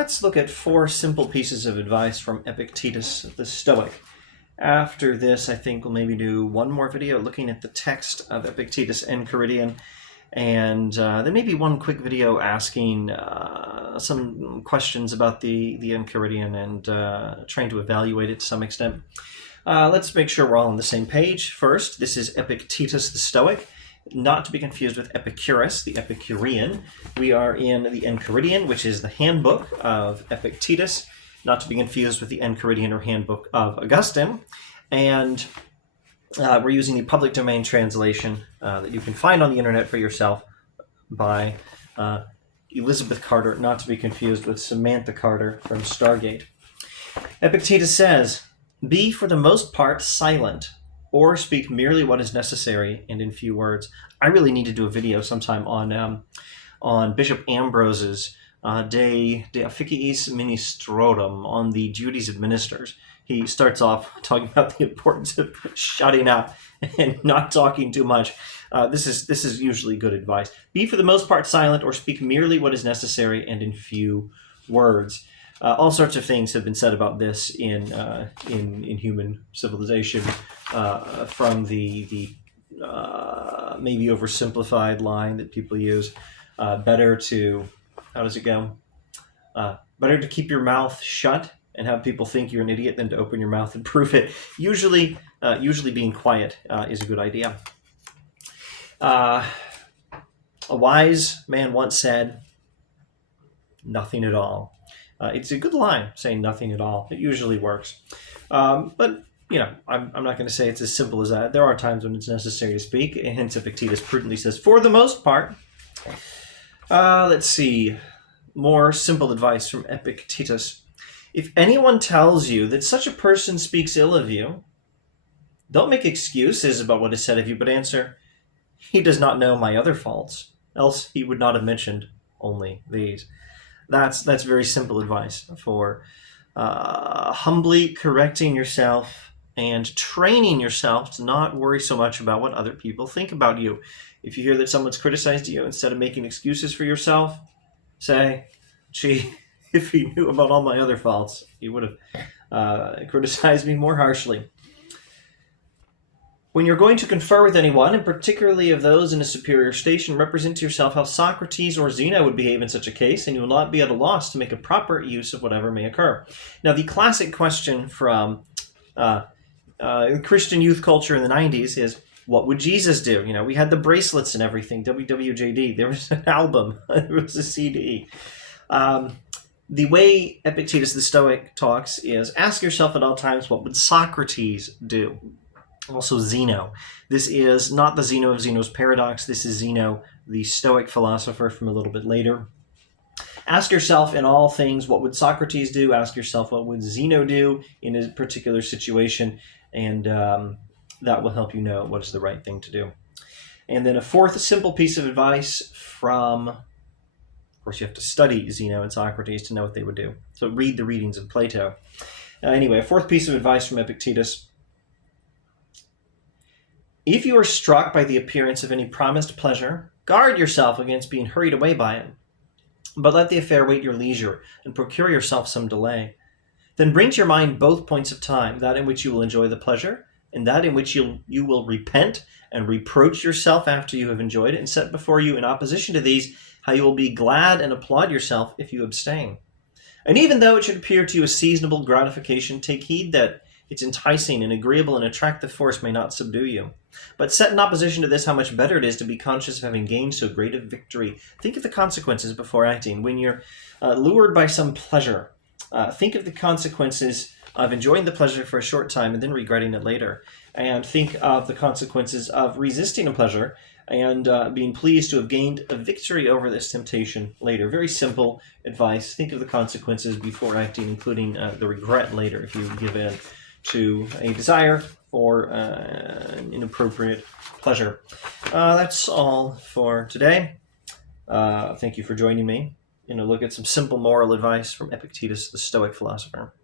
let's look at 4 simple pieces of advice from Epictetus the Stoic. After this, I think we'll maybe do one more video looking at the text of Epictetus Enchiridion, and then maybe one quick video asking some questions about the Enchiridion and trying to evaluate it to some extent. Let's make sure we're all on the same page. First, this is Epictetus the Stoic, not to be confused with Epicurus, the Epicurean. We are in the Enchiridion, which is the handbook of Epictetus, not to be confused with the Enchiridion or handbook of Augustine. And we're using the public domain translation that you can find on the internet for yourself by Elizabeth Carter, not to be confused with Samantha Carter from Stargate. Epictetus says, "Be for the most part silent, or speak merely what is necessary and in few words." I really need to do a video sometime on Bishop Ambrose's De Officiis Ministrorum, on the duties of ministers. He starts off talking about the importance of shutting up and not talking too much. This is usually good advice. Be for the most part silent, or speak merely what is necessary and in few words. All sorts of things have been said about this in human civilization, from the maybe oversimplified line that people use. Better to, how does it go? Better to keep your mouth shut and have people think you're an idiot than to open your mouth and prove it. Usually being quiet is a good idea. A wise man once said, "Nothing at all." It's a good line, saying nothing at all. It usually works. But, I'm not going to say it's as simple as that. There are times when it's necessary to speak, and hence Epictetus prudently says, for the most part. Let's see. More simple advice from Epictetus. If anyone tells you that such a person speaks ill of you, don't make excuses about what is said of you, but answer, "He does not know my other faults, else he would not have mentioned only these." That's very simple advice for humbly correcting yourself and training yourself to not worry so much about what other people think about you. If you hear that someone's criticized you, instead of making excuses for yourself, say, "Gee, if he knew about all my other faults, he would have criticized me more harshly." When you're going to confer with anyone, and particularly of those in a superior station, represent to yourself how Socrates or Zeno would behave in such a case, and you will not be at a loss to make a proper use of whatever may occur. Now, the classic question from Christian youth culture in the 90s is, what would Jesus do? We had the bracelets and everything, WWJD. There was an album. There was a CD. The way Epictetus the Stoic talks is, ask yourself at all times, what would Socrates do? Also Zeno. This is not the Zeno of Zeno's paradox. This is Zeno, the Stoic philosopher from a little bit later. Ask yourself in all things, what would Socrates do? Ask yourself, what would Zeno do in a particular situation? And that will help you know what is the right thing to do. And then a fourth simple piece of advice from, of course, you have to study Zeno and Socrates to know what they would do. So read the readings of Plato. Anyway, a fourth piece of advice from Epictetus. If you are struck by the appearance of any promised pleasure, guard yourself against being hurried away by it. But let the affair wait your leisure, and procure yourself some delay. Then bring to your mind both points of time, that in which you will enjoy the pleasure, and that in which you will repent and reproach yourself after you have enjoyed it, and set before you, in opposition to these, how you will be glad and applaud yourself if you abstain. And even though it should appear to you a seasonable gratification, take heed that its enticing and agreeable and attractive force may not subdue you. But set in opposition to this how much better it is to be conscious of having gained so great a victory. Think of the consequences before acting. When you're lured by some pleasure, think of the consequences of enjoying the pleasure for a short time and then regretting it later. And think of the consequences of resisting a pleasure and being pleased to have gained a victory over this temptation later. Very simple advice. Think of the consequences before acting, including the regret later if you give in to a desire or an inappropriate pleasure. That's all for today. Thank you for joining me in a look at some simple moral advice from Epictetus, the Stoic philosopher.